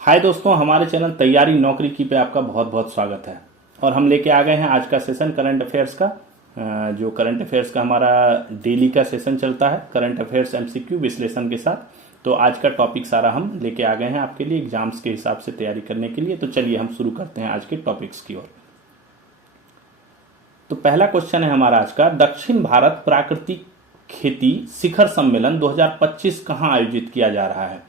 हाय दोस्तों, हमारे चैनल तैयारी नौकरी की पे आपका बहुत बहुत स्वागत है। और हम लेके आ गए हैं आज का सेशन करंट अफेयर्स का। जो करंट अफेयर्स का हमारा डेली का सेशन चलता है, करंट अफेयर्स एमसीक्यू विश्लेषण के साथ। तो आज का टॉपिक सारा हम लेके आ गए हैं आपके लिए एग्जाम्स के हिसाब से तैयारी करने के लिए। तो चलिए हम शुरू करते हैं आज के टॉपिक्स की ओर। तो पहला क्वेश्चन है हमारा आज का, दक्षिण भारत प्राकृतिक खेती शिखर सम्मेलन 2025 कहाँ आयोजित किया जा रहा है?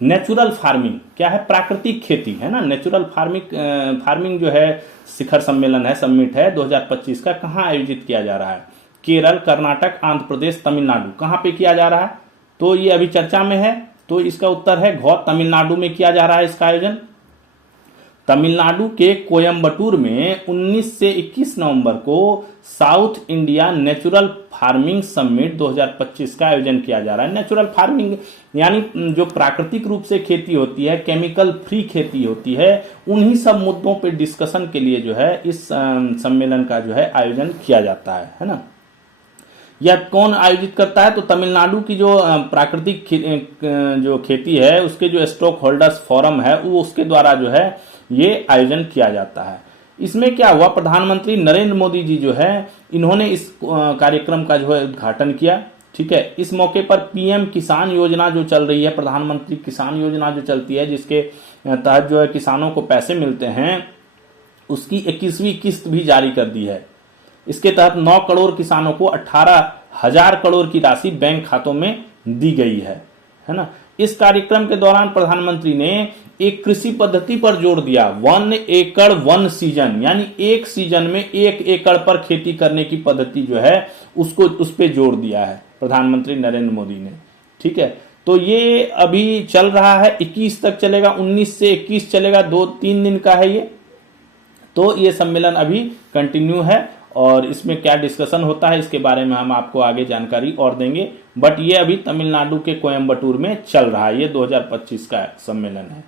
नेचुरल फार्मिंग क्या है? प्राकृतिक खेती है ना। नेचुरल फार्मिंग जो है शिखर सम्मेलन है, समिट है 2025 का, कहाँ आयोजित किया जा रहा है? केरल, कर्नाटक, आंध्र प्रदेश, तमिलनाडु। कहाँ पे किया जा रहा है? तो ये अभी चर्चा में है, तो इसका उत्तर है घ, तमिलनाडु में किया जा रहा है इसका आयोजन। तमिलनाडु के कोयम्बटूर में 19 से 21 नवंबर को south India natural farming summit 2025 का आयोजन किया जा रहा है। नेचुरल फार्मिंग यानी जो प्राकृतिक रूप से खेती होती है, केमिकल फ्री खेती होती है, उन्हीं सब मुद्दों पे डिस्कशन के लिए जो है इस सम्मेलन का जो है आयोजन किया जाता है ना। यह कौन आयोजित करता है? तो तमिलनाडु की जो प्राकृतिक जो खेती है उसके जो स्टॉक होल्डर्स फोरम है वो उसके द्वारा जो है ये आयोजन किया जाता है। इसमें क्या हुआ, प्रधानमंत्री नरेंद्र मोदी जी जो है इन्होंने इस कार्यक्रम का जो है उद्घाटन किया। ठीक है, इस मौके पर पीएम किसान योजना जो चल रही है, प्रधानमंत्री किसान योजना जो चलती है, जिसके तहत जो है किसानों को पैसे मिलते हैं, उसकी 21वीं किस्त भी जारी कर दी है। इसके तहत 9 करोड़ किसानों को 18,000 करोड़ की राशि बैंक खातों में दी गई है ना। इस कार्यक्रम के दौरान प्रधानमंत्री ने एक कृषि पद्धति पर जोर दिया, 1 एकड़ 1 सीजन, यानी एक सीजन में 1 एकड़ पर खेती करने की पद्धति जो है उसको उस पे जोर दिया है प्रधानमंत्री नरेंद्र मोदी ने। ठीक है, तो ये अभी चल रहा है, 21 तक चलेगा, 19 से 21 चलेगा, 2-3 दिन का है ये। तो ये सम्मेलन अभी कंटिन्यू है और इसमें क्या डिस्कशन होता है इसके बारे में हम आपको आगे जानकारी और देंगे, बट ये अभी तमिलनाडु के कोयम्बटूर में चल रहा है, ये 2025 का सम्मेलन है।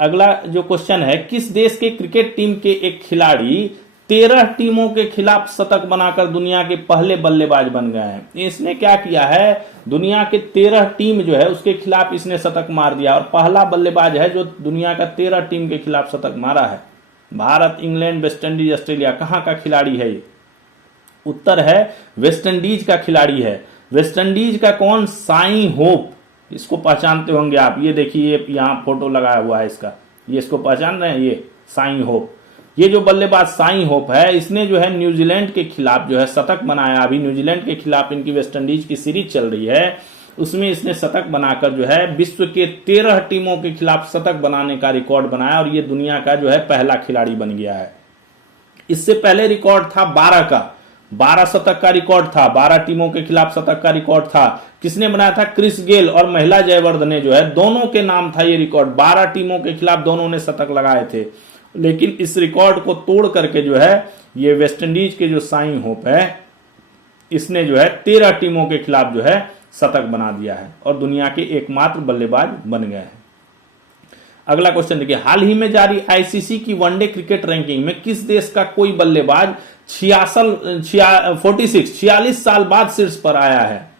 अगला जो क्वेश्चन है, किस देश के क्रिकेट टीम के एक खिलाड़ी 13 टीमों के खिलाफ शतक बनाकर दुनिया के पहले बल्लेबाज बन गए हैं? इसने क्या किया है, दुनिया के 13 टीम जो है उसके खिलाफ इसने शतक मार दिया और पहला बल्लेबाज है जो दुनिया का 13 टीम के खिलाफ शतक मारा है। Bharat, England, West Indies, Australia, कहां का खिलाड़ी है ये? उत्तर है वेस्ट इंडीज का खिलाड़ी है। वेस्ट इंडीज का कौन? साई होप। इसको पहचानते होंगे आप, ये देखिए यहाँ फोटो लगाया हुआ है इसका, ये इसको पहचान रहे हैं, ये साई होप। ये जो बल्लेबाज साई होप है, इसने जो है न्यूजीलैंड के खिलाफ जो है शतक बनाया। अभी न्यूजीलैंड के खिलाफ इनकी वेस्ट इंडीज की सीरीज चल रही है, उसमें इसने शतक बनाकर जो है विश्व के 13 टीमों के खिलाफ शतक बनाने का रिकॉर्ड बनाया और ये दुनिया का जो है पहला खिलाड़ी बन गया है। इससे पहले रिकॉर्ड था 12 का, 12 शतक का रिकॉर्ड था, 12 टीमों के खिलाफ शतक का रिकॉर्ड था। किसने बनाया था? क्रिस गेल और महिला जयवर्धने ने जो है, दोनों के नाम था ये रिकॉर्ड। 12 टीमों के खिलाफ दोनों ने शतक लगाए थे, लेकिन इस रिकॉर्ड को तोड़ करके जो है ये वेस्ट इंडीज के जो साई होप है, इसने जो है 13 टीमों के खिलाफ जो है शतक बना दिया है और दुनिया के एकमात्र बल्लेबाज बन गए हैं। अगला क्वेश्चन देखिए, हाल ही में जारी आईसीसी की वनडे क्रिकेट रैंकिंग में किस देश का कोई बल्लेबाज 46 साल बाद शीर्ष पर आया है?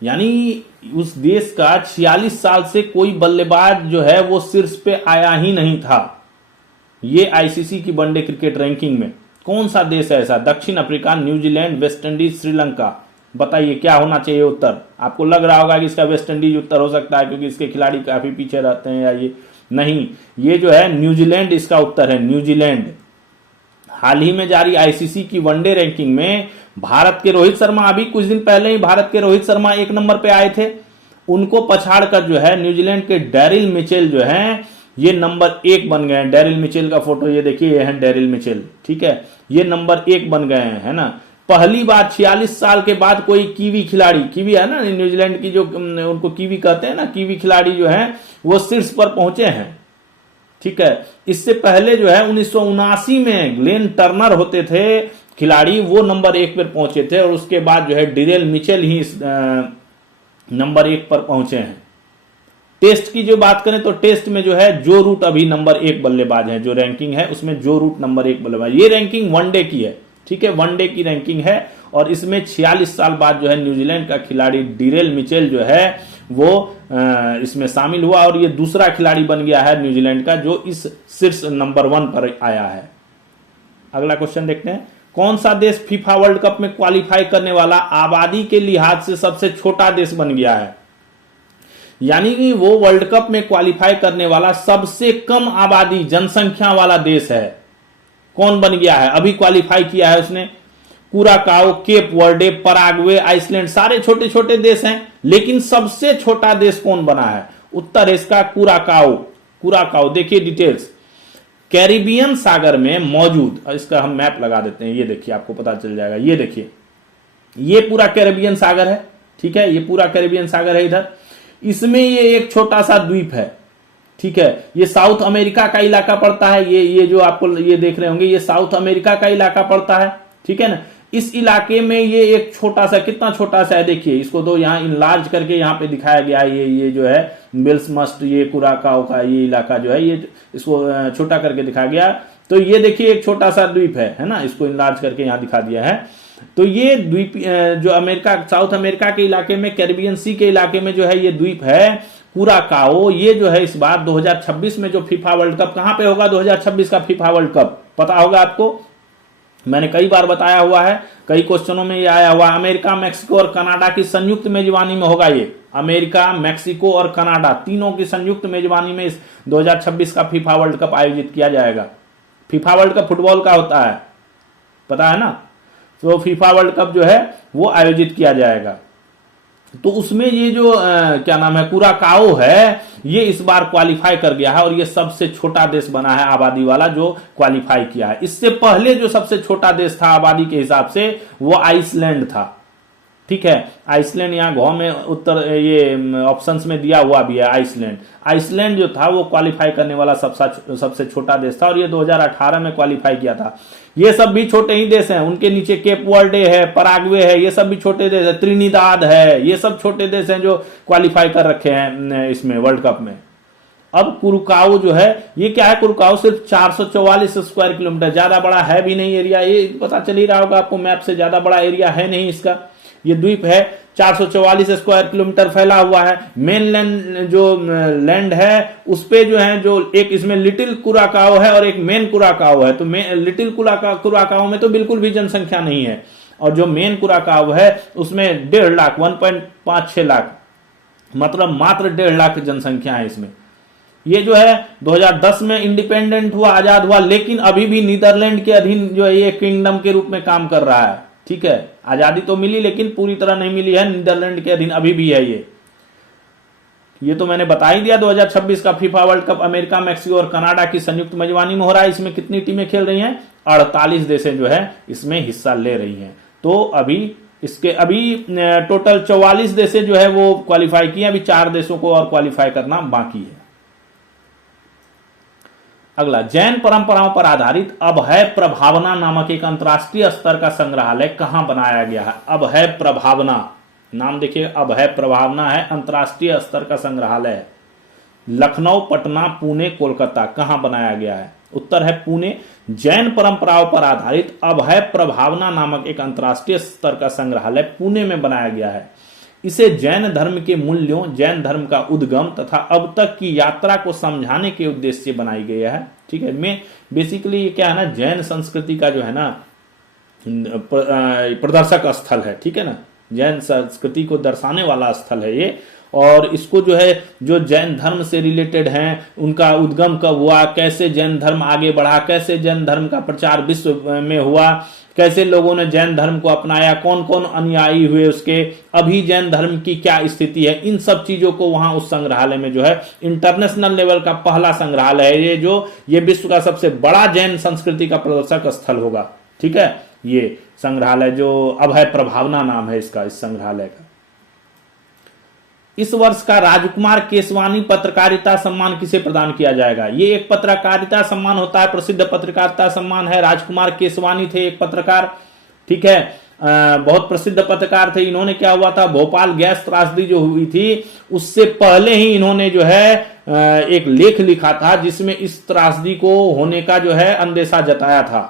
यानी उस देश का 46 साल से कोई बल्लेबाज जो है वो शीर्ष पे आया ही नहीं था। ये आईसीसी की वनडे क्रिकेट रैंकिंग में कौन सा देश है ऐसा? दक्षिण Africa, New Zealand, West Indies, Sri Lanka. बताइए क्या होना चाहिए उत्तर? आपको लग रहा होगा कि इसका वेस्ट इंडीज उत्तर हो सकता है क्योंकि इसके खिलाड़ी काफी पीछे रहते हैं, या ये नहीं, ये जो है न्यूजीलैंड इसका उत्तर है, न्यूजीलैंड। हाल ही में जारी आईसीसी की वनडे रैंकिंग में भारत के रोहित शर्मा, अभी कुछ दिन पहले ही भारत के रोहित शर्मा 1 नंबर पे आए थे, उनको पछाड़कर जो है न्यूजीलैंड के डैरिल मिचेल जो है ये नंबर 1 बन गए हैं। डैरिल मिचेल का फोटो ये देखिए, ये है डैरिल मिचेल। ठीक है, ये नंबर 1 बन गए हैं, है ना। पहली बार 46 साल के बाद कोई कीवी खिलाड़ी, कीवी है ना न्यूजीलैंड की, जो उनको कीवी कहते हैं ना, कीवी खिलाड़ी जो है वो शीर्ष पर पहुंचे हैं। ठीक है, इससे पहले जो है 1979 में ग्लेन टर्नर होते थे खिलाड़ी, वो नंबर 1 पर पहुंचे थे और उसके बाद जो है डेरिल मिचेल ही नंबर 1 पर पहुंचे हैं। टेस्ट की जो बात करें तो टेस्ट में जो है जो रूट अभी नंबर 1 बल्लेबाज है, जो रैंकिंग है उसमें जो रूट नंबर 1 बल्लेबाज। ये रैंकिंग वनडे की है, ठीक है, वनडे की रैंकिंग है और इसमें 46 साल बाद जो है न्यूजीलैंड का खिलाड़ी डेरिल मिचेल जो है वो इसमें शामिल हुआ और ये दूसरा खिलाड़ी बन गया है न्यूजीलैंड का जो इस शीर्ष नंबर 1 पर आया है। अगला क्वेश्चन देखते हैं, कौन सा देश फीफा वर्ल्ड कप में क्वालिफाई करने वाला आबादी के लिहाज से सबसे छोटा देश बन गया है? यानी कि वो वर्ल्ड कप में क्वालिफाई करने वाला सबसे कम आबादी जनसंख्या वाला देश है। कौन बन गया है? अभी क्वालिफाई किया है उसने। Curacao, Cape Verde, Paraguay, Iceland, सारे छोटे छोटे देश हैं, लेकिन सबसे छोटा देश कौन बना है? उत्तर है इसका कुराकाओ। कुराकाओ देखिए डिटेल्स, कैरिबियन सागर में मौजूद, इसका हम मैप लगा देते हैं, ये देखिए आपको पता चल जाएगा। ये देखिए, ये पूरा कैरिबियन सागर है, ठीक है, ये पूरा कैरिबियन सागर है। इधर इसमें ये एक छोटा सा द्वीप है, ठीक है, ये साउथ अमेरिका का इलाका पड़ता है। ये जो आपको ये देख रहे होंगे, ये साउथ अमेरिका का इलाका पड़ता है, ठीक है ना। इस इलाके में ये एक छोटा सा, कितना छोटा सा है देखिए, इसको तो यहाँ इनलार्ज करके यहाँ पे दिखाया गया है। ये जो है बिल्स मस्ट, ये कुराकाओ का ये इलाका जो है, ये इसको छोटा करके दिखाया गया। तो ये देखिए एक छोटा सा द्वीप है ना, इसको इनलार्ज करके यहाँ दिखा दिया है। तो ये द्वीप जो अमेरिका, साउथ अमेरिका के इलाके में, कैरिबियन सी के इलाके में जो है ये द्वीप है कुराकाओ। ये जो है इस बार 2026 में जो फीफा वर्ल्ड कप कहां पे होगा, 2026 का फीफा वर्ल्ड कप पता होगा आपको, मैंने कई बार बताया हुआ है, कई क्वेश्चनों में ये आया हुआ। अमेरिका, मेक्सिको और कनाडा की संयुक्त मेजबानी में होगा ये। अमेरिका, मेक्सिको और कनाडा तीनों की संयुक्त मेजबानी में इस 2026 का फीफा वर्ल्ड कप आयोजित किया जाएगा। फीफा वर्ल्ड कप फुटबॉल का होता है, पता है ना। तो फीफा वर्ल्ड कप जो है वो आयोजित किया जाएगा। तो उसमें ये जो क्या नाम है, कुराकाओ है, ये इस बार क्वालिफाई कर गया है और ये सबसे छोटा देश बना है आबादी वाला जो क्वालिफाई किया है। इससे पहले जो सबसे छोटा देश था आबादी के हिसाब से वो आइसलैंड था, ठीक है। आइसलैंड यहाँ घाव में उत्तर ये ऑप्शंस में दिया हुआ भी है। आइसलैंड जो था वो क्वालिफाई करने वाला सबसे छोटा देश था और ये 2018 में क्वालिफाई किया था। ये सब भी छोटे ही देश हैं, उनके नीचे केप वर्डे है, पराग्वे है, ये सब भी छोटे देश है, त्रिनिदाद है, ये सब छोटे देश हैं जो क्वालिफाई कर रखे हैं इसमें वर्ल्ड कप में। अब कुराकाओ जो है, ये क्या है, कुराकाओ सिर्फ 444 स्क्वायर किलोमीटर, ज्यादा बड़ा है भी नहीं एरिया, ये पता चल ही रहा होगा आपको मैप से, ज्यादा बड़ा एरिया है नहीं इसका। ये द्वीप है 444 स्क्वायर किलोमीटर फैला हुआ है। मेन लैंड जो लैंड है उस पे जो है, जो एक इसमें लिटिल कुराकाओ है और एक मेन कुराकाओ है। तो लिटिल कुराकाओ में तो बिल्कुल भी जनसंख्या नहीं है और जो मेन कुराकाओ है उसमें 1.5 लाख 1.56 लाख, मतलब मात्र 1.5 लाख जनसंख्या है इसमें। ये जो है 2010 में इंडिपेंडेंट हुआ, आजाद हुआ, लेकिन अभी भी नीदरलैंड के अधीन जो है ये किंगडम के रूप में काम कर रहा है, ठीक है। आजादी तो मिली लेकिन पूरी तरह नहीं मिली है, नीदरलैंड के अधीन अभी भी है ये तो मैंने बता ही दिया। 2026 का FIFA world cup America, Mexico और कनाडा की संयुक्त मेजबानी में हो रहा है। इसमें कितनी टीमें खेल रही हैं? 48 देशें जो है इसमें हिस्सा ले रही हैं। तो अभी टोटल 44 देशें जो है वो क्वालिफाई किए, अभी 4 देशों को और क्वालिफाई करना बाकी है। अगला, जैन परंपराओं पर आधारित अभय प्रभावना नामक एक अंतरराष्ट्रीय स्तर का संग्रहालय कहां बनाया गया है? अभय प्रभावना नाम देखिए, अभय प्रभावना है, अंतरराष्ट्रीय स्तर का संग्रहालय है। लखनऊ, पटना, पुणे, कोलकाता, कहां बनाया गया है? उत्तर है पुणे। जैन परंपराओं पर आधारित अभय प्रभावना नामक एक अंतरराष्ट्रीय स्तर का संग्रहालय पुणे में बनाया गया है। इसे जैन धर्म के मूल्यों, जैन धर्म का उद्गम तथा अब तक की यात्रा को समझाने के उद्देश्य से बनाई गई है, ठीक है। में बेसिकली ये क्या है ना, जैन संस्कृति का जो है ना प्रदर्शक स्थल है, ठीक है ना, जैन संस्कृति को दर्शाने वाला स्थल है ये। और इसको जो है, जो जैन धर्म से रिलेटेड हैं, उनका उद्गम कब हुआ, कैसे जैन धर्म आगे बढ़ा, कैसे जैन धर्म का प्रचार विश्व में हुआ, कैसे लोगों ने जैन धर्म को अपनाया, कौन कौन अनुयायी हुए उसके, अभी जैन धर्म की क्या स्थिति है, इन सब चीजों को वहां उस संग्रहालय में जो है, इंटरनेशनल लेवल का पहला संग्रहालय है ये विश्व का सबसे बड़ा जैन संस्कृति का प्रदर्शक स्थल होगा, ठीक है। ये संग्रहालय जो अभय प्रभावना नाम है इसका, इस संग्रहालय का। इस वर्ष का राजकुमार केसवानी पत्रकारिता सम्मान किसे प्रदान किया जाएगा? ये एक पत्रकारिता सम्मान होता है, प्रसिद्ध पत्रकारिता सम्मान है। राजकुमार केसवानी थे एक पत्रकार, ठीक है, बहुत प्रसिद्ध पत्रकार थे। इन्होंने क्या हुआ था, भोपाल गैस त्रासदी जो हुई थी उससे पहले ही इन्होंने जो है एक लेख लिखा था जिसमें इस त्रासदी को होने का जो है अंदेशा जताया था,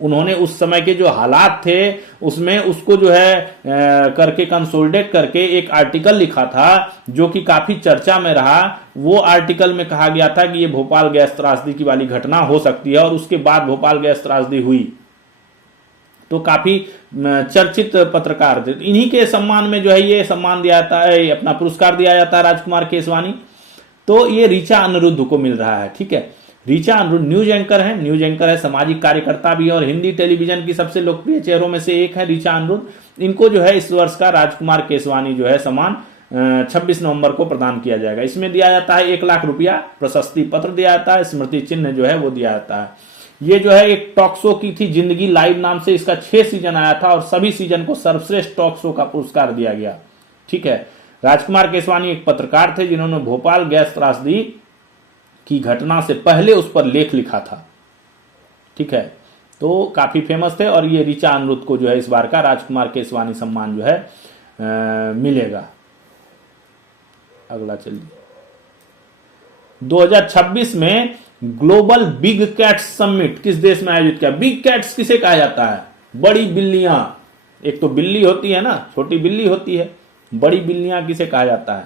उन्होंने उस समय के जो हालात थे उसमें उसको जो है करके कंसोलिडेट करके एक आर्टिकल लिखा था जो कि काफी चर्चा में रहा। वो आर्टिकल में कहा गया था कि ये भोपाल गैस त्रासदी की वाली घटना हो सकती है, और उसके बाद भोपाल गैस त्रासदी हुई। तो काफी चर्चित पत्रकार थे। इन्हीं के सम्मान में जो है ये सम्मान दिया जाता है, अपना पुरस्कार दिया जाता है राजकुमार केसवानी। तो ये ऋचा अनिरुद्ध को मिल रहा है। ठीक है, ऋचा अनिरुद्ध न्यूज एंकर है, सामाजिक कार्यकर्ता भी है और हिंदी टेलीविजन की सबसे लोकप्रिय चेहरों में से एक है ऋचा अनिरुद्ध। इनको जो है इस वर्ष का राजकुमार केसवानी जो है सम्मान 26 नवंबर को प्रदान किया जाएगा। इसमें दिया जाता है 1 लाख रुपया, प्रशस्ति पत्र दिया जाता है, स्मृति चिन्ह जो है वो दिया जाता है। ये जो है एक टॉक शो की थी, जिंदगी लाइव नाम से इसका 6 सीजन आया था और सभी सीजन को सर्वश्रेष्ठ टॉक शो का पुरस्कार दिया गया। ठीक है, राजकुमार केसवानी एक पत्रकार थे जिन्होंने भोपाल गैस त्रासदी की घटना से पहले उस पर लेख लिखा था। ठीक है, तो काफी फेमस थे और ये ऋचा अनिरुद्ध को जो है इस बार का राजकुमार केसवानी सम्मान जो है मिलेगा। अगला चलिए, 2026 में ग्लोबल बिग कैट्स समिट किस देश में आयोजित किया? बिग कैट्स किसे कहा जाता है? बड़ी बिल्लियां। एक तो बिल्ली होती है ना, छोटी बिल्ली होती है। बड़ी बिल्लियां किसे कहा जाता है?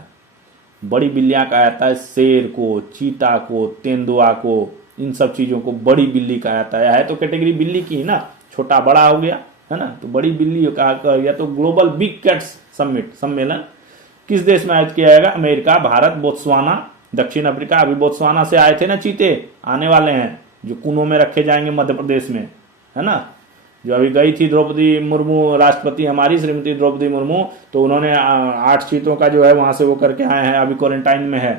बड़ी बिल्लियां कहा जाता है शेर को, चीता को, तेंदुआ को, इन सब चीजों को बड़ी बिल्ली कहा जाता है तो कैटेगरी बिल्ली की ही ना, छोटा बड़ा हो गया है ना, तो बड़ी बिल्ली कहा गया। तो ग्लोबल बिग कैट्स समिट सम्मेलन किस देश में आयोजित किया जाएगा? अमेरिका, भारत, बोत्सवाना, दक्षिण अफ्रीका। अभी बोत्सवाना से आए थे ना चीते, आने वाले हैं जो कुनों में रखे जाएंगे मध्य प्रदेश में, है ना। जो अभी गई थी द्रौपदी मुर्मू, राष्ट्रपति हमारी श्रीमती द्रौपदी मुर्मू, तो उन्होंने 8 चीतों का जो है वहां से वो करके आए हैं, अभी क्वारंटाइन में है।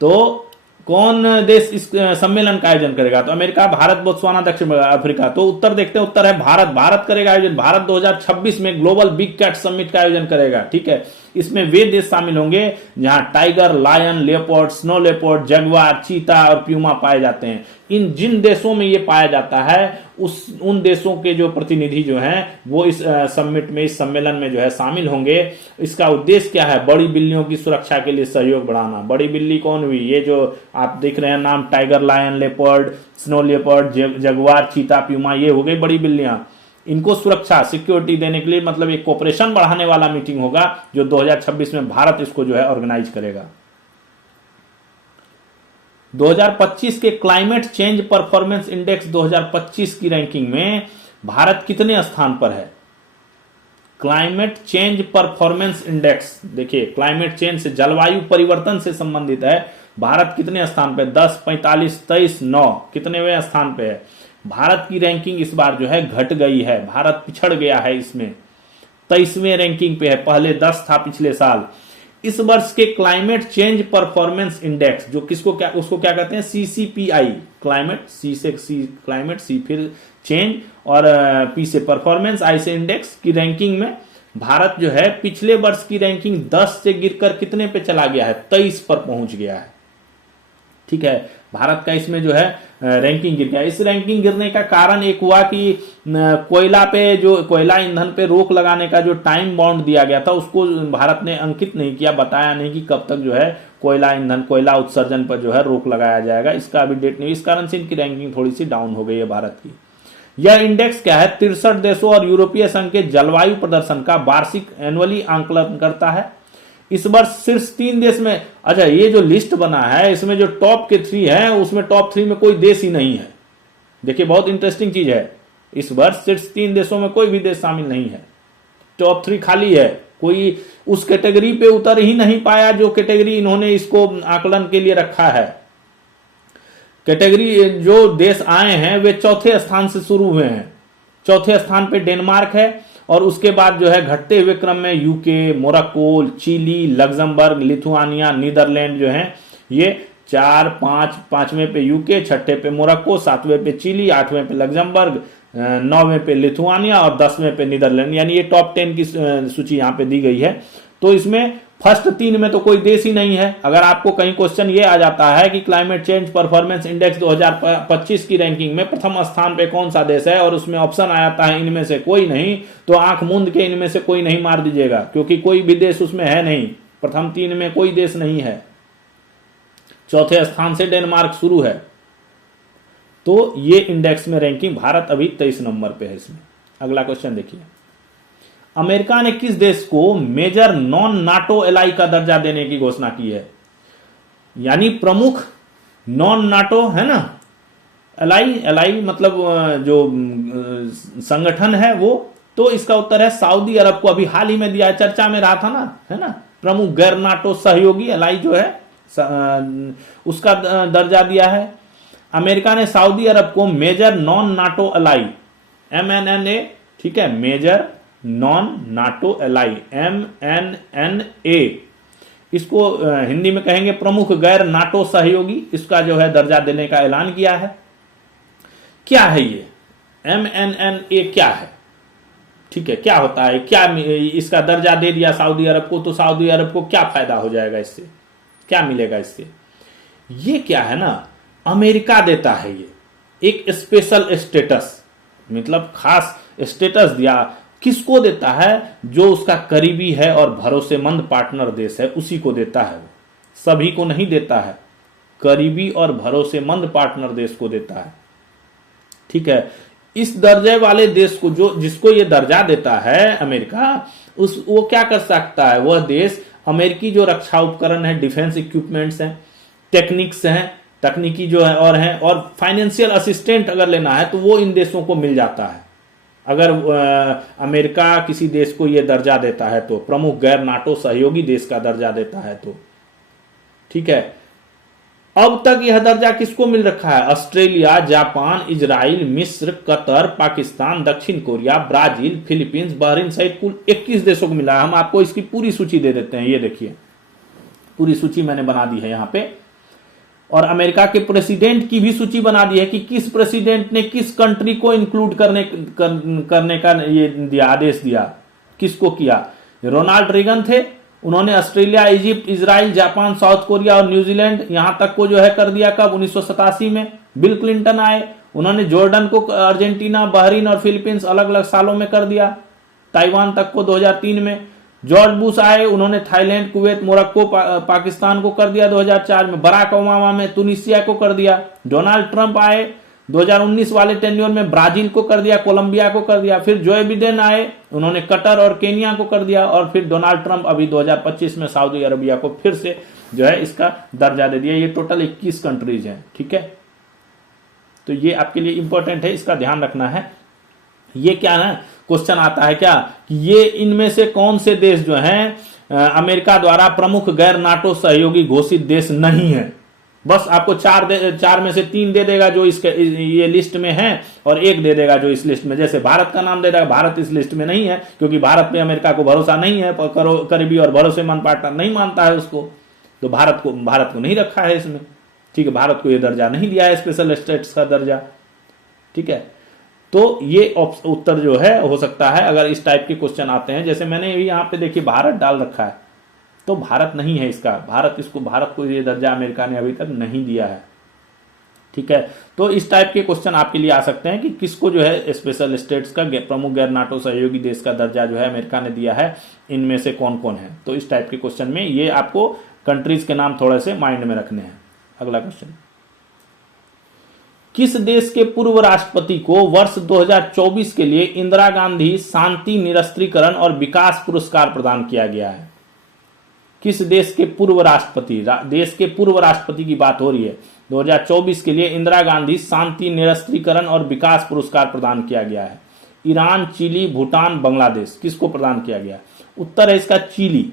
तो कौन देश इस सम्मेलन का आयोजन करेगा? तो अमेरिका, भारत, बोत्सवाना, दक्षिण अफ्रीका। तो उत्तर देखते हैं, उत्तर है भारत। भारत करेगा आयोजन। भारत 2026 में ग्लोबल बिग कैट समिट का आयोजन करेगा। ठीक है, इसमें वे देश शामिल होंगे जहां tiger, lion, leopard, snow leopard, jaguar, चीता और प्यूमा पाए जाते हैं। इन जिन देशों में ये पाया जाता है उन देशों के जो प्रतिनिधि जो हैं वो इस समिट में, इस सम्मेलन में जो है शामिल होंगे। इसका उद्देश्य क्या है? बड़ी बिल्लियों की सुरक्षा के लिए सहयोग बढ़ाना। बड़ी बिल्ली कौन हुई? ये जो आप देख रहे हैं नाम, tiger, lion, leopard, snow leopard, jaguar, चीता, प्यूमा, ये हो गई बड़ी बिल्लियां। इनको सुरक्षा, सिक्योरिटी देने के लिए मतलब एक कोऑपरेशन बढ़ाने वाला मीटिंग होगा जो 2026 में भारत इसको जो है ऑर्गेनाइज करेगा। 2025 के क्लाइमेट चेंज परफॉर्मेंस इंडेक्स 2025 की रैंकिंग में भारत कितने स्थान पर है? क्लाइमेट चेंज परफॉर्मेंस इंडेक्स, देखिए क्लाइमेट चेंज से, जलवायु परिवर्तन से संबंधित है। भारत कितने स्थान पे? 10, 45, 23, 9, कितनेवें स्थान पे है? भारत की रैंकिंग इस बार जो है घट गई है, भारत पिछड़ गया है इसमें, 23वें रैंकिंग पे है, पहले 10 था पिछले साल। इस वर्ष के क्लाइमेट चेंज परफॉर्मेंस इंडेक्स, जो किसको क्या, उसको क्या कहते हैं? CCPI, क्लाइमेट, सी से क्लाइमेट, सी फिर चेंज और पी से परफॉर्मेंस, आई से इंडेक्स की रैंकिंग में भारत जो है पिछले वर्ष की रैंकिंग 10 से गिरकर कितने पे चला गया है? 23 पर पहुंच गया है। ठीक है, भारत का इसमें जो है रैंकिंग गिर गया। इस रैंकिंग गिरने का कारण एक हुआ कि कोयला पे, जो कोयला ईंधन पे रोक लगाने का जो टाइम बाउंड दिया गया था उसको भारत ने अंकित नहीं किया, बताया नहीं कि कब तक जो है कोयला ईंधन, कोयला उत्सर्जन पर जो है रोक लगाया जाएगा। इसका अभी डेट नहीं, इस कारण से इनकी रैंकिंग थोड़ी सी डाउन हो गई है भारत की। यह इंडेक्स क्या है? 63 देशों और यूरोपीय संघ के जलवायु प्रदर्शन का वार्षिक एनुअली आंकलन करता है। इस वर्ष सिर्फ 3 देश में, अच्छा ये जो लिस्ट बना है इसमें जो टॉप के 3 हैं उसमें टॉप 3 में कोई देश ही नहीं है। देखिए बहुत इंटरेस्टिंग चीज है, इस वर्ष सिर्फ 3 देशों में कोई भी देश शामिल नहीं है, टॉप 3 खाली है। कोई उस कैटेगरी पे उतर ही नहीं पाया जो कैटेगरी इन्होंने इसको आकलन के लिए रखा है। कैटेगरी जो देश आए हैं वे चौथे स्थान से शुरू हुए हैं। चौथे स्थान पे डेनमार्क है और उसके बाद जो है घटते हुए क्रम में UK, Morocco, Chile, Luxembourg, Lithuania, Netherland जो है ये 4, 5, 5वें पे यूके, 6ठे पे मोरक्को, 7वें पे चिली, 8वें पे लग्जमबर्ग, 9वें पे लिथुआनिया और 10वें पे नीदरलैंड। यानी ये टॉप 10 की सूची यहाँ पे दी गई है। तो इसमें फर्स्ट 3 में तो कोई देश ही नहीं है। अगर आपको कहीं क्वेश्चन ये आ जाता है कि क्लाइमेट चेंज परफॉर्मेंस इंडेक्स 2025 की रैंकिंग में प्रथम स्थान पे कौन सा देश है और उसमें ऑप्शन आ जाता है इनमें से कोई नहीं, तो आंख मूंद के इनमें से कोई नहीं मार दीजिएगा, क्योंकि कोई भी देश उसमें है नहीं। प्रथम 3 में कोई देश नहीं है। चौथे स्थान से डेनमार्क शुरू है। तो ये इंडेक्स में रैंकिंग भारत अभी 23 नंबर पे है इसमें। अगला क्वेश्चन देखिए, अमेरिका ने किस देश को मेजर नॉन नाटो एलाई का दर्जा देने की घोषणा की है? यानी प्रमुख नॉन नाटो है ना, एलाई, एलाई मतलब जो संगठन है वो, तो इसका उत्तर है सऊदी अरब को। अभी हाल ही में दिया है, चर्चा में रहा था ना, है ना, प्रमुख गैर नाटो सहयोगी एलाई जो है उसका दर्जा दिया है। अमेरिका ने सऊदी अरब को major non NATO ally MNNA, ठीक है, major non NATO ally MNNA, इसको हिंदी में कहेंगे प्रमुख गैर नाटो सहयोगी, इसका जो है दर्जा देने का ऐलान किया है। क्या है ये MNNA, क्या है? ठीक है, क्या होता है, क्या इसका दर्जा दे दिया सऊदी अरब को, तो सऊदी अरब को क्या फायदा हो जाएगा इससे, क्या मिलेगा इससे? ये क्या है ना, अमेरिका देता है ये एक स्पेशल स्टेटस, मतलब खास स्टेटस दिया। किसको देता है? जो उसका करीबी है और भरोसेमंद पार्टनर देश है उसी को देता है, वो सभी को नहीं देता है, करीबी और भरोसेमंद पार्टनर देश को देता है। ठीक है, इस दर्जे वाले देश को, जो जिसको ये दर्जा देता है अमेरिका, वो क्या कर सकता है? वह देश अमेरिकी जो रक्षा उपकरण है, डिफेंस इक्विपमेंट्स हैं, टेक्निक्स हैं, तकनीकी जो है और हैं, और फाइनेंशियल असिस्टेंट अगर लेना है तो वो इन देशों को मिल जाता है। अगर अमेरिका किसी देश को यह दर्जा देता है तो, प्रमुख गैर नाटो सहयोगी देश का दर्जा देता है तो, ठीक है। अब तक यह दर्जा किसको मिल रखा है? ऑस्ट्रेलिया, जापान, इजराइल, मिस्र, कतर, पाकिस्तान, दक्षिण कोरिया, ब्राजील, फिलीपींस, बहरीन सहित कुल 21 देशों को मिला है। हम आपको इसकी पूरी सूची दे देते हैं, ये देखिए पूरी सूची मैंने बना दी है यहाँ पे, और अमेरिका के प्रेसिडेंट की भी सूची बना दी है कि किस प्रेसिडेंट ने किस कंट्री को इंक्लूड करने का ये दिया, आदेश दिया, किसको किया। रोनाल्ड रेगन थे, उन्होंने Australia, Egypt, Israel, Japan, south Korea और न्यूजीलैंड यहां तक को जो है कर दिया। कब? 1987 में। बिल क्लिंटन आए, उन्होंने जॉर्डन को, अर्जेंटीना, बहरीन और फिलीपींस अलग अलग सालों में कर दिया। ताइवान तक को 2003 में। जॉर्ज बुश आए, उन्होंने थाईलैंड, कुवैत, मोरक्को, पाकिस्तान को कर दिया 2004 में। बराक ओबामा में तुनिसिया को कर दिया। डोनाल्ड ट्रंप आए 2019 वाले टेन्योर में, ब्राजील को कर दिया, कोलंबिया को कर दिया। फिर जो बिडेन आए, उन्होंने कतर और केनिया को कर दिया, और फिर डोनाल्ड ट्रंप अभी 2025 में सऊदी अरबिया को फिर से जो है इसका दर्जा दे दिया। ये टोटल 21 कंट्रीज हैं, ठीक है। तो ये आपके लिए इंपॉर्टेंट है, इसका ध्यान रखना है। ये क्या ना क्वेश्चन आता है क्या कि ये इनमें से कौन से देश जो हैं अमेरिका द्वारा प्रमुख गैर नाटो सहयोगी घोषित देश नहीं है। बस आपको चार में से 3 दे देगा जो इसके ये लिस्ट में है, और 1 दे देगा जो इस लिस्ट में। जैसे भारत का नाम दे देगा, भारत इस लिस्ट में नहीं है क्योंकि भारत में अमेरिका को भरोसा नहीं है, करीबी और भरोसेमंद पार्टनर नहीं मानता है उसको, तो भारत को नहीं रखा है इसमें, ठीक है। भारत को यह दर्जा नहीं दिया है, स्पेशल स्टेटस का दर्जा, ठीक है। तो ये उत्तर जो है हो सकता है अगर इस टाइप के क्वेश्चन आते हैं। जैसे मैंने यहाँ पे देखिए भारत डाल रखा है, तो भारत नहीं है इसका, भारत को ये दर्जा अमेरिका ने अभी तक नहीं दिया है, ठीक है। तो इस टाइप के क्वेश्चन आपके लिए आ सकते हैं कि किसको जो है स्पेशल स्टेट्स का प्रमुख गैर नाटो सहयोगी देश का दर्जा जो है अमेरिका ने दिया है, इनमें से कौन कौन है। तो इस टाइप के क्वेश्चन में ये आपको कंट्रीज के नाम थोड़े से माइंड में रखने हैं। अगला क्वेश्चन, किस देश के पूर्व राष्ट्रपति को वर्ष 2024 के लिए इंदिरा गांधी शांति निरस्त्रीकरण और विकास पुरस्कार प्रदान किया गया है? किस देश के पूर्व राष्ट्रपति, देश के पूर्व राष्ट्रपति की बात हो रही है, 2024 के लिए इंदिरा गांधी शांति निरस्त्रीकरण और विकास पुरस्कार प्रदान किया गया है? ईरान, चिली, भूटान, बांग्लादेश, किसको प्रदान किया गया? उत्तर है इसका चिली।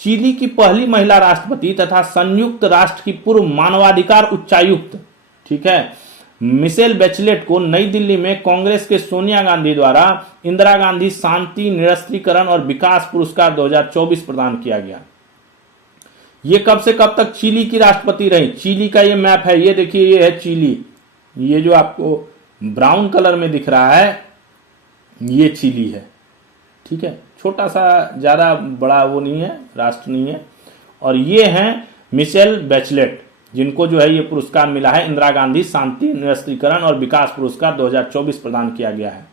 चिली की पहली महिला राष्ट्रपति तथा संयुक्त राष्ट्र की पूर्व मानवाधिकार उच्चायुक्त, ठीक है, मिशेल बैचलेट को नई दिल्ली में कांग्रेस के सोनिया गांधी द्वारा इंदिरा गांधी शांति निरस्त्रीकरण और विकास पुरस्कार 2024 प्रदान किया गया। ये कब से कब तक चिली की राष्ट्रपति रही? चिली का ये मैप है, ये देखिए, ये है चिली, ये जो आपको ब्राउन कलर में दिख रहा है ये चिली है, ठीक है। छोटा सा, ज्यादा बड़ा वो नहीं है, राष्ट्र नहीं है। और ये हैं मिशेल बैचलेट, जिनको जो है ये पुरस्कार मिला है, इंदिरा गांधी शांति निरस्त्रीकरण और विकास पुरस्कार 2024 प्रदान किया गया है।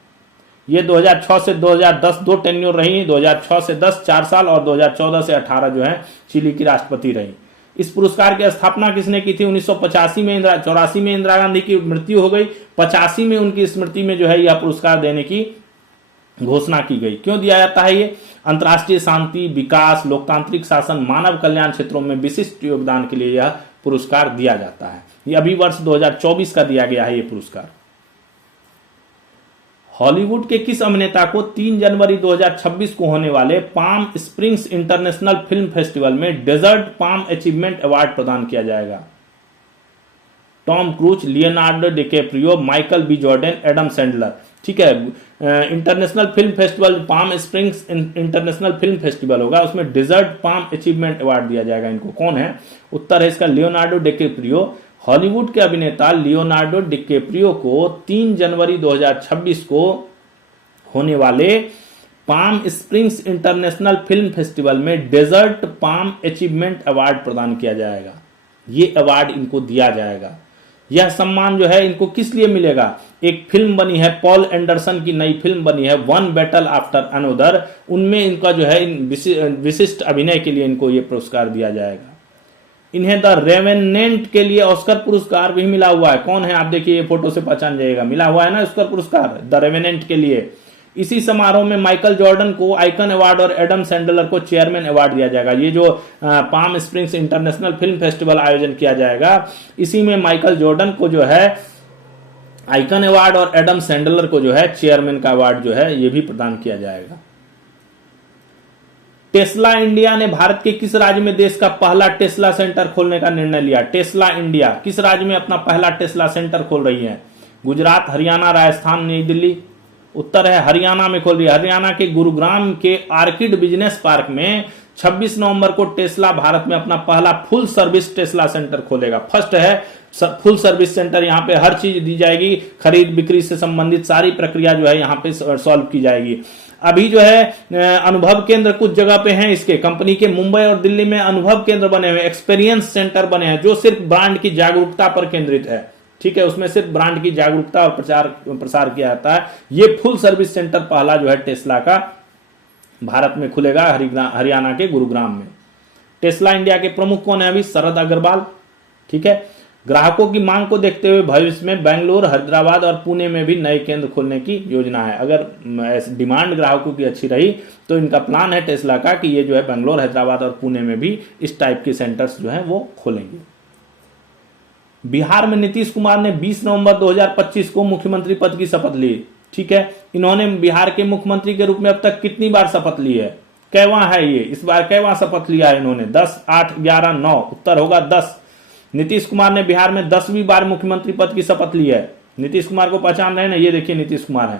ये 2006 से 2010 2 टेन्योर रही, 2006 से 10 4 साल, और 2014 से 18 जो है चिली की राष्ट्रपति रही। इस पुरस्कार की स्थापना किसने की थी? 1985 में 84 में इंदिरा गांधी की मृत्यु हो गई, 85 में उनकी स्मृति में जो है यह पुरस्कार देने की घोषणा की गई। क्यों दिया जाता है ये? अंतर्राष्ट्रीय शांति, विकास, लोकतांत्रिक शासन, मानव कल्याण क्षेत्रों में विशिष्ट योगदान के लिए यह पुरस्कार दिया जाता है। ये अभी वर्ष 2024 का दिया गया है ये पुरस्कार। हॉलीवुड के किस अभिनेता को 3 जनवरी 2026 को होने वाले Palm Springs International film Festival में डेजर्ट पाम अचीवमेंट अवार्ड प्रदान किया जाएगा? Tom Cruise, Leonardo DiCaprio, Michael B Jordan, Adam Sandler. ठीक है, international film festival, Palm Springs International film Festival होगा, उसमें डेजर्ट पाम अचीवमेंट अवार्ड दिया जाएगा इनको। कौन है? उत्तर है इसका लियोनार्डो डिकैप्रियो। हॉलीवुड के अभिनेता लियोनार्डो डिकैप्रियो को 3 जनवरी 2026 को होने वाले Palm Springs International film Festival में डेजर्ट पाम अचीवमेंट अवार्ड प्रदान किया जाएगा। ये अवार्ड इनको दिया जाएगा। यह सम्मान जो है इनको किस लिए मिलेगा? एक फिल्म बनी है, पॉल एंडरसन की नई फिल्म बनी है, वन बैटल आफ्टर अनोदर, उनमें इनका जो है विशिष्ट अभिनय के लिए इनको ये पुरस्कार दिया जाएगा। इन्हें द रेवेनेंट के लिए ऑस्कर पुरस्कार भी मिला हुआ है। कौन है? आप देखिए ये फोटो से पहचान जाएगा, मिला हुआ है ना ऑस्कर पुरस्कार द रेवेनेंट के लिए। इसी समारोह में माइकल जॉर्डन को आइकन अवार्ड और एडम सैंडलर को चेयरमैन अवार्ड दिया जाएगा। ये जो palm Springs International film festival आयोजन किया जाएगा, इसी में माइकल जॉर्डन को जो है आइकन अवार्ड और एडम सैंडलर को जो है चेयरमैन का अवार्ड जो है ये भी प्रदान किया जाएगा। टेस्ला इंडिया ने भारत के किस राज्य में देश का पहला टेस्ला सेंटर खोलने का निर्णय लिया? टेस्ला इंडिया किस राज्य में अपना पहला टेस्ला सेंटर खोल रही है? गुजरात, हरियाणा, राजस्थान, नई दिल्ली। उत्तर है हरियाणा में खोल रही है। हरियाणा के गुरुग्राम के आर्किड बिजनेस पार्क में 26 नवंबर को टेस्ला भारत में अपना पहला फुल सर्विस टेस्ला सेंटर खोलेगा। फर्स्ट है फुल सर्विस सेंटर, यहाँ पे हर चीज दी जाएगी, खरीद बिक्री से संबंधित सारी प्रक्रिया जो है यहाँ पे सॉल्व की जाएगी। अभी जो है अनुभव केंद्र कुछ जगह पे हैं इसके, कंपनी के मुंबई और दिल्ली में अनुभव केंद्र बने हुए, एक्सपीरियंस सेंटर बने हैं जो सिर्फ ब्रांड की जागरूकता पर केंद्रित है। ठीक है, उसमें सिर्फ ब्रांड की जागरूकता और प्रसार किया जाता है। ये फुल सर्विस सेंटर पहला जो है टेस्ला का भारत में खुलेगा, हरियाणा के गुरुग्राम में। टेस्ला इंडिया के प्रमुख कौन है अभी? शरद अग्रवाल। ठीक है, ग्राहकों की मांग को देखते हुए भविष्य में बेंगलुरु, हैदराबाद और पुणे में भी नए केंद्र खोलने की योजना है। अगर डिमांड ग्राहकों की अच्छी रही तो इनका प्लान है टेस्ला का कि ये जो है बेंगलुरु, हैदराबाद और पुणे में भी इस टाइप के सेंटर्स जो है वो खोलेंगे। बिहार में नीतीश कुमार ने 20 नवंबर 2025 को मुख्यमंत्री पद की शपथ ली। ठीक है, इन्होंने बिहार के मुख्यमंत्री के रूप में अब तक कितनी बार शपथ ली है? कैवां है ये? इस बार कैवां शपथ लिया है इन्होंने? 10, 8, 11, 9। उत्तर होगा 10। नीतीश कुमार ने बिहार में 10वीं बार मुख्यमंत्री पद की शपथ ली है। नीतीश कुमार को पहचान रहे हैं ना? ये देखिए नीतीश कुमार है,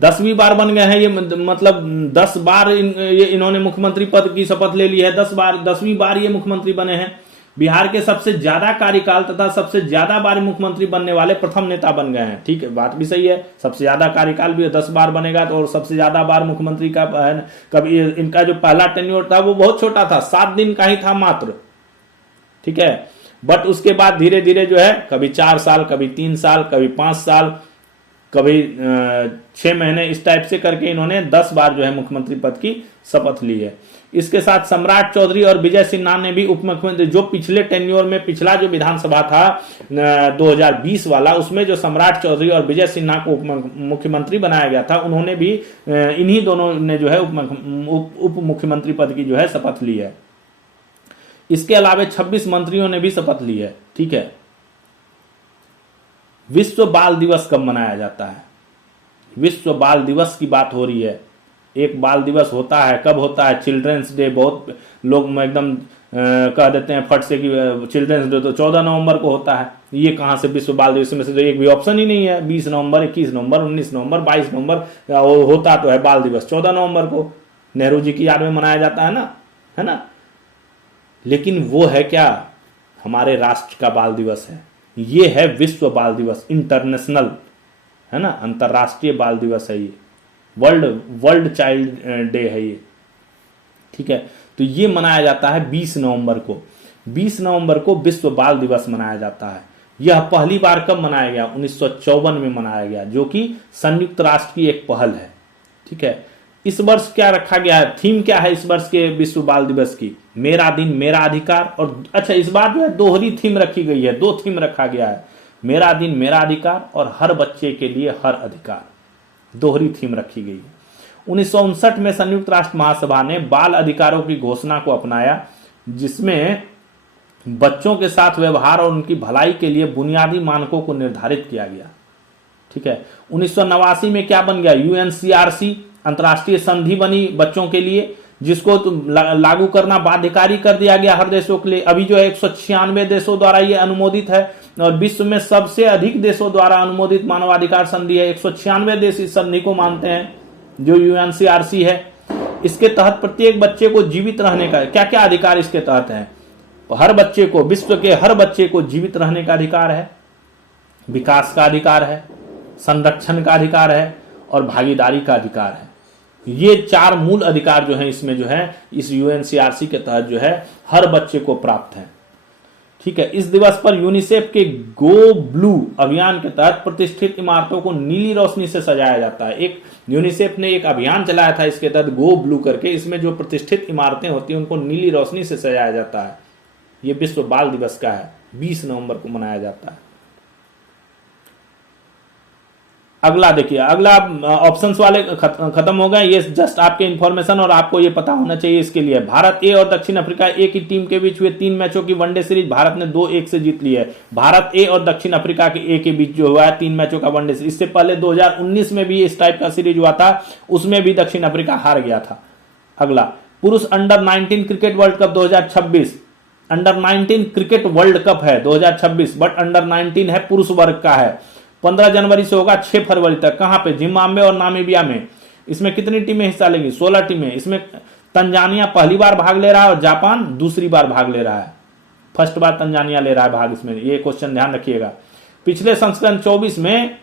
10वीं बार बन गए हैं ये, मतलब 10 बार इन्होंने मुख्यमंत्री पद की शपथ ले ली है। 10वीं बार ये मुख्यमंत्री बने हैं। बिहार के सबसे ज्यादा कार्यकाल तथा सबसे ज्यादा बार मुख्यमंत्री बनने वाले प्रथम नेता बन गए हैं। ठीक है, बात भी सही है, सबसे ज्यादा कार्यकाल भी 10 बार बनेगा तो, और सबसे ज्यादा बार मुख्यमंत्री का कभी इनका जो पहला टेन्योर था वो बहुत छोटा था, 7 दिन का ही था मात्र। ठीक है, बट उसके बाद धीरे धीरे जो है कभी 4 साल, कभी 3 साल, कभी 5 साल, कभी 6 महीने, इस टाइप से करके इन्होंने 10 बार जो है मुख्यमंत्री पद की शपथ ली है। इसके साथ सम्राट चौधरी और विजय सिन्हा ने भी उप मुख्यमंत्री, जो पिछले टेन्योर में पिछला जो विधानसभा था 2020 वाला, उसमें जो सम्राट चौधरी और विजय सिन्हा को उप मुख्यमंत्री बनाया गया था, उन्होंने भी इन्हीं दोनों ने जो है उप मुख्यमंत्री पद की जो है शपथ ली है। इसके अलावा 26 मंत्रियों ने भी शपथ ली है। ठीक है, विश्व बाल दिवस कब मनाया जाता है? विश्व बाल दिवस की बात हो रही है। एक बाल दिवस होता है, कब होता है? Children's day. बहुत लोग एकदम कह देते हैं फट से कि चिल्ड्रंस डे तो 14 नवंबर को होता है। ये कहां से विश्व बाल दिवस में से तो एक भी ऑप्शन ही नहीं है। 20 नवंबर, 21 नवंबर, 19 नवंबर, 22 नवंबर होता तो है बाल दिवस 14 नवंबर को, नेहरू जी की याद में मनाया जाता है ना, है ना। लेकिन वो है क्या? हमारे राष्ट्र का बाल दिवस है। ये है विश्व बाल दिवस, इंटरनेशनल, है ना, अंतरराष्ट्रीय बाल दिवस है ये, वर्ल्ड चाइल्ड डे है ये। ठीक है, तो ये मनाया जाता है 20 नवंबर को। 20 नवंबर को विश्व बाल दिवस मनाया जाता है। यह पहली बार कब मनाया गया? 1954 में मनाया गया, जो कि संयुक्त राष्ट्र की एक पहल है। ठीक है, इस वर्ष क्या रखा गया है, थीम क्या है इस वर्ष के विश्व बाल दिवस की? मेरा दिन मेरा अधिकार। और अच्छा, इस बार जो है दोहरी थीम रखी गई है, 2 थीम रखा गया है, मेरा दिन मेरा अधिकार और हर बच्चे के लिए हर अधिकार, दोहरी थीम रखी गई है। 1959 में संयुक्त राष्ट्र महासभा ने बाल अधिकारों की घोषणा को अपनाया, जिसमें बच्चों के साथ व्यवहार और उनकी भलाई के लिए बुनियादी मानकों को निर्धारित किया गया। ठीक है, 1989 में क्या बन गया? यूएनसीआरसी, अंतर्राष्ट्रीय संधि बनी बच्चों के लिए, जिसको लागू करना बाध्यकारी कर दिया गया हर देशों के लिए। अभी जो है 196 देशों द्वारा ये अनुमोदित है और विश्व में सबसे अधिक देशों द्वारा अनुमोदित मानवाधिकार संधि है। 196 देश इस संधि को मानते हैं जो यूएनसीआरसी है। इसके तहत प्रत्येक बच्चे को जीवित रहने का क्या क्या अधिकार इसके तहत है? हर बच्चे को, विश्व के हर बच्चे को जीवित रहने का अधिकार है, विकास का अधिकार है, संरक्षण का अधिकार है और भागीदारी का अधिकार है। ये 4 मूल अधिकार जो हैं इसमें जो है इस यूएनसीआरसी के तहत जो है हर बच्चे को प्राप्त है। ठीक है, इस दिवस पर यूनिसेफ के गो ब्लू अभियान के तहत प्रतिष्ठित इमारतों को नीली रोशनी से सजाया जाता है। एक यूनिसेफ ने एक अभियान चलाया था इसके तहत गो ब्लू करके, इसमें जो प्रतिष्ठित इमारतें होती हैं उनको नीली रोशनी से सजाया जाता है। ये विश्व बाल दिवस का है, 20 नवंबर को मनाया जाता है। अगला देखिए, अगला ऑप्शंस वाले खत्म हो गए, ये जस्ट आपके इंफॉर्मेशन और आपको ये पता होना चाहिए इसके लिए। भारत ए और दक्षिण अफ्रीका ए की टीम के बीच हुए 3 मैचों की वनडे सीरीज भारत ने 2-1 से जीत ली है। भारत ए और दक्षिण अफ्रीका के ए के बीच जो हुआ है 3 मैचों का वनडे सीरीज, इससे पहले 2019 में भी इस टाइप का सीरीज हुआ था, उसमें भी दक्षिण अफ्रीका हार गया था। अगला, पुरुष under 19 cricket world cup 2026, under 19 cricket world cup है 2026, बट अंडर 19 है, पुरुष वर्ग का है। 15 जनवरी से होगा 6 फरवरी तक। कहां पे? जिम्बाब्वे और नामीबिया में। इसमें कितनी टीमें हिस्सा लेंगी? 16 टीमें। इसमें तंजानिया पहली बार भाग ले रहा है और जापान दूसरी बार भाग ले रहा है। फर्स्ट बार तंजानिया ले रहा है भाग इसमें, ये क्वेश्चन ध्यान रखिएगा। पिछले संस्करण 24 में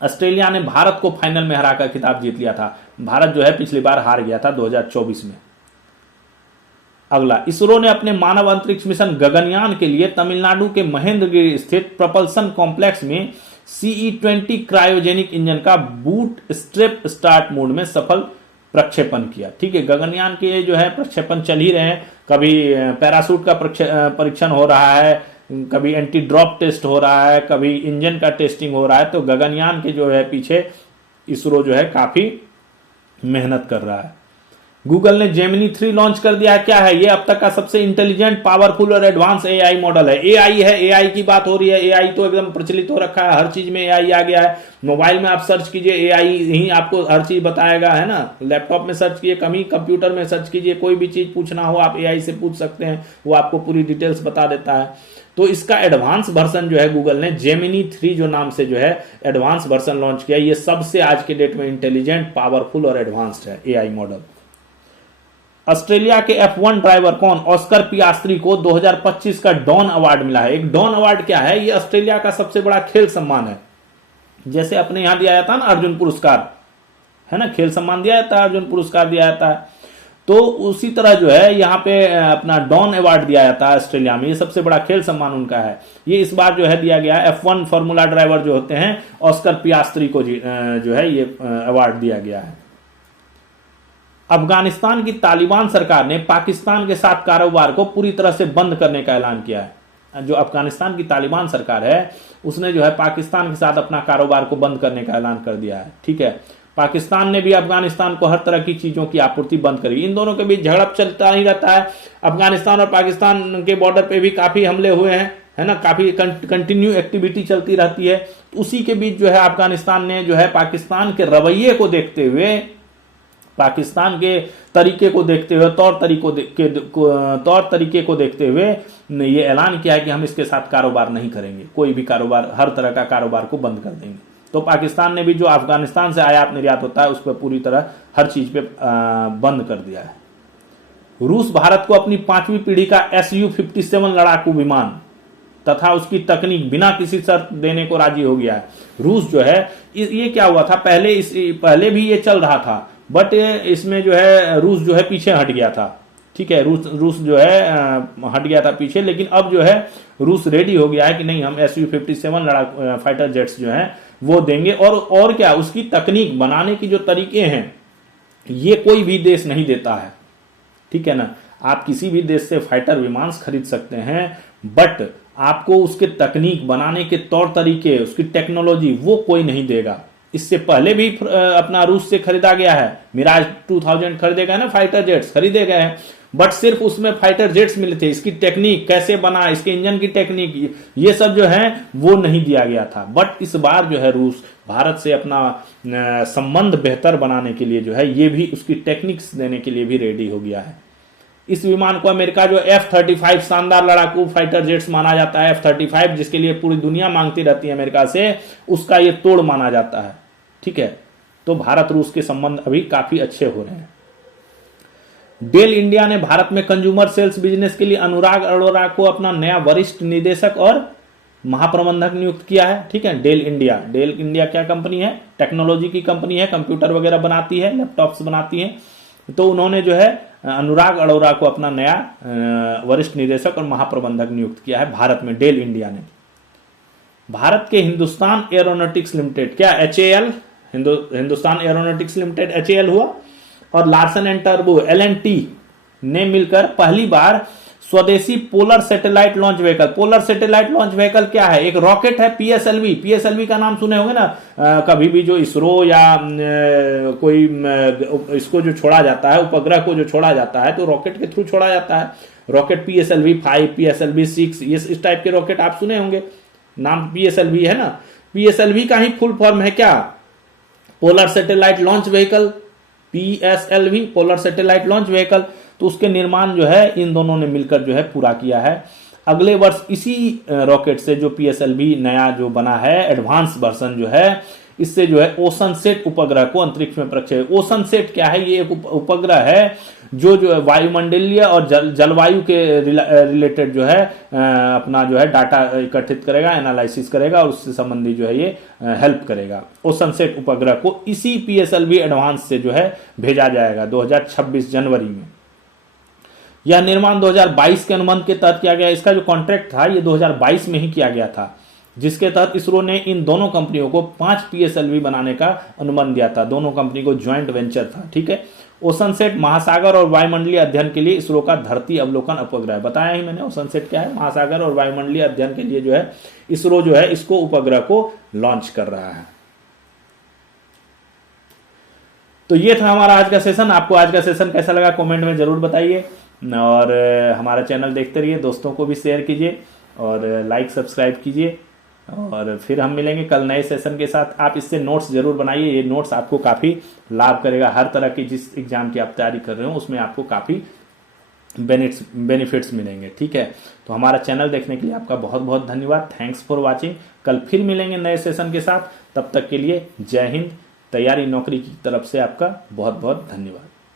ऑस्ट्रेलिया ने भारत को फाइनल में हराकर खिताब जीत लिया था। भारत जो है पिछली बार हार गया था 2024 में। अगला, इसरो ने अपने मानव अंतरिक्ष मिशन गगनयान के लिए तमिलनाडु के महेंद्रगिरी स्थित प्रपल्सन कॉम्प्लेक्स में CE-20 क्रायोजेनिक इंजन का बूट स्ट्रैप स्टार्ट मोड में सफल प्रक्षेपण किया। ठीक है, गगनयान के जो है प्रक्षेपण चल ही रहे हैं, कभी पैरासूट का परीक्षण हो रहा है, कभी एंटी ड्रॉप टेस्ट हो रहा है, कभी इंजन का टेस्टिंग हो रहा है। तो गगनयान के जो है पीछे इसरो जो है काफी मेहनत कर रहा है। गूगल ने जेमिनी 3 लॉन्च कर दिया है। क्या है ये? अब तक का सबसे इंटेलिजेंट, पावरफुल और एडवांस एआई मॉडल है। एआई है, एआई की बात हो रही है। एआई तो एकदम प्रचलित हो रखा है, हर चीज में एआई आ गया है। मोबाइल में आप सर्च कीजिए, एआई ही आपको हर चीज बताएगा, है ना। लैपटॉप में सर्च कीजिए, कभी कंप्यूटर में सर्च कीजिए, कोई भी चीज पूछना हो आप एआई से पूछ सकते हैं, वो आपको पूरी डिटेल्स बता देता है। तो इसका एडवांस वर्जन जो है गूगल ने जेमिनी 3 जो नाम से जो है एडवांस वर्जन लॉन्च किया। ये सबसे आज के डेट में इंटेलिजेंट, पावरफुल और एडवांस्ड है एआई मॉडल। ऑस्ट्रेलिया के F1 ड्राइवर कौन? ऑस्कर पियास्त्री को 2025 का डॉन अवार्ड मिला है। एक डॉन अवार्ड क्या है? ये ऑस्ट्रेलिया का सबसे बड़ा खेल सम्मान है। जैसे अपने यहां दिया जाता है ना अर्जुन पुरस्कार, है ना, खेल सम्मान दिया जाता है, अर्जुन पुरस्कार दिया जाता है, तो उसी तरह जो है यहाँ पे अपना डॉन अवार्ड दिया जाता है ऑस्ट्रेलिया में। ये सबसे बड़ा खेल सम्मान उनका है। ये इस बार जो है दिया गया है F1 फॉर्मूला ड्राइवर जो होते हैं ऑस्कर पियास्त्री को जो है ये अवार्ड दिया गया है। अफगानिस्तान की तालिबान सरकार ने पाकिस्तान के साथ कारोबार को पूरी तरह से बंद करने का ऐलान किया है। जो अफगानिस्तान की तालिबान सरकार है उसने जो है पाकिस्तान के साथ अपना कारोबार को बंद करने का ऐलान कर दिया है। ठीक है, पाकिस्तान ने भी अफगानिस्तान को हर तरह की चीजों की आपूर्ति बंद करी। इन दोनों के बीच झगड़ा चलता ही रहता है। अफगानिस्तान और पाकिस्तान के बॉर्डर पे भी काफी हमले हुए हैं, है ना, काफी कंटिन्यू एक्टिविटी चलती रहती है। उसी के बीच जो है अफगानिस्तान ने जो है पाकिस्तान के रवैये को देखते हुए, पाकिस्तान के तरीके को देखते हुए, तौर तरीके को देखते हुए ये ऐलान किया है कि हम इसके साथ कारोबार नहीं करेंगे, कोई भी कारोबार, हर तरह का कारोबार को बंद कर देंगे। तो पाकिस्तान ने भी जो अफगानिस्तान से आयात निर्यात होता है उस पर पूरी तरह हर चीज पे बंद कर दिया है। रूस भारत को अपनी 5वीं पीढ़ी का Su-57 लड़ाकू विमान तथा उसकी तकनीक बिना किसी शर्त देने को राजी हो गया है। रूस जो है, ये क्या हुआ था, पहले भी ये चल रहा था, बट इसमें जो है रूस जो है पीछे हट गया था। ठीक है, रूस जो है हट गया था पीछे, लेकिन अब जो है रूस रेडी हो गया है कि नहीं, हम Su-57 लड़ाकू फाइटर जेट्स जो हैं वो देंगे। और क्या, उसकी तकनीक बनाने की जो तरीके हैं ये कोई भी देश नहीं देता है, ठीक है ना। आप किसी भी देश से फाइटर विमान खरीद सकते हैं, बट आपको उसके तकनीक बनाने के तौर तरीके, उसकी टेक्नोलॉजी वो कोई नहीं देगा। इससे पहले भी अपना रूस से खरीदा गया है, मिराज 2000 खरीदे गए ना, फाइटर जेट्स खरीदे गए हैं, बट सिर्फ उसमें फाइटर जेट्स मिले थे। इसकी टेक्निक कैसे बना, इसके इंजन की टेक्निक, ये सब जो है वो नहीं दिया गया था। बट इस बार जो है रूस भारत से अपना संबंध बेहतर बनाने के लिए जो है ये भी उसकी टेक्निक्स देने के लिए भी रेडी हो गया है। इस विमान को अमेरिका जो F-35 शानदार लड़ाकू फाइटर जेट्स माना जाता है, F-35 जिसके लिए पूरी दुनिया मांगती रहती है अमेरिका से, उसका ये तोड़ माना जाता है, ठीक है। तो भारत रूस के संबंध अभी काफी अच्छे हो रहे हैं। डेल इंडिया ने भारत में कंज्यूमर सेल्स बिजनेस के लिए अनुराग अरोड़ा को अपना नया वरिष्ठ निदेशक और महाप्रबंधक नियुक्त किया है, ठीक है। डेल इंडिया क्या कंपनी है, टेक्नोलॉजी की कंपनी है, कंप्यूटर वगैरह बनाती है, लैपटॉप्स बनाती है। तो उन्होंने जो है अनुराग अरोड़ा को अपना नया वरिष्ठ निदेशक और महाप्रबंधक नियुक्त किया है भारत में, डेल इंडिया ने। भारत के हिंदुस्तान एरोनॉटिक्स लिमिटेड, क्या HAL, Hindustan aeronautics limited HAL हुआ, और लार्सन एंड टर्बो LNT ने मिलकर पहली बार स्वदेशी polar satellite launch vehicle, polar satellite launch vehicle क्या है, एक रॉकेट है PSLV का नाम सुने होंगे ना, कभी भी जो इसरो या कोई इसको जो छोड़ा जाता है, उपग्रह को जो छोड़ा जाता है तो रॉकेट के थ्रू छोड़ा जाता है। रॉकेट PSLV-5, PSLV-6, ये इस टाइप के रॉकेट आप सुने होंगे, नाम PSLV है ना। PSLV का ही फुल फॉर्म है क्या, polar satellite launch vehicle, PSLV, polar satellite launch vehicle. तो उसके निर्माण जो है इन दोनों ने मिलकर जो है पूरा किया है। अगले वर्ष इसी रॉकेट से जो PSLV नया जो बना है एडवांस वर्जन जो है, इससे जो है ओशन सेट उपग्रह को अंतरिक्ष में प्रक्षेपित। ओशन सेट क्या है, ये एक उपग्रह है जो वायुमंडलीय और जलवायु के रिलेटेड जो है अपना जो है डाटा इकट्ठित करेगा, एनालिसिस करेगा और उससे संबंधी जो है ये हेल्प करेगा। ओशन सेट उपग्रह को इसी PSLV एडवांस से जो है भेजा जाएगा 2026 जनवरी में। यह निर्माण 2022 के अनुबंध के तहत किया गया। इसका जो कॉन्ट्रैक्ट था ये 2022 में ही किया गया था, जिसके तहत इसरो ने इन दोनों कंपनियों को 5 PSLV बनाने का अनुबंध दिया था। दोनों कंपनी को ज्वाइंट वेंचर था, ठीक है। ओशन सेट महासागर और वायुमंडलीय अध्ययन के लिए इसरो का धरती अवलोकन उपग्रह, बताया ही मैंने ओशन सेट क्या है, महासागर और वायुमंडलीय अध्ययन के लिए जो है इसरो जो है इसको उपग्रह को लॉन्च कर रहा है। तो ये था हमारा आज का सेशन। आपको आज का सेशन कैसा लगा कमेंट में जरूर बताइए, और हमारा चैनल देखते रहिए, दोस्तों को भी शेयर कीजिए और लाइक सब्सक्राइब कीजिए। और फिर हम मिलेंगे कल नए सेशन के साथ। आप इससे नोट्स जरूर बनाइए, ये नोट्स आपको काफ़ी लाभ करेगा। हर तरह की जिस एग्जाम की आप तैयारी कर रहे हो उसमें आपको काफ़ी बेनिफिट्स मिलेंगे, ठीक है। तो हमारा चैनल देखने के लिए आपका बहुत बहुत धन्यवाद। Thanks for watching. कल फिर मिलेंगे नए सेशन के साथ, तब तक के लिए जय हिंद। तैयारी नौकरी की तरफ से आपका बहुत बहुत धन्यवाद।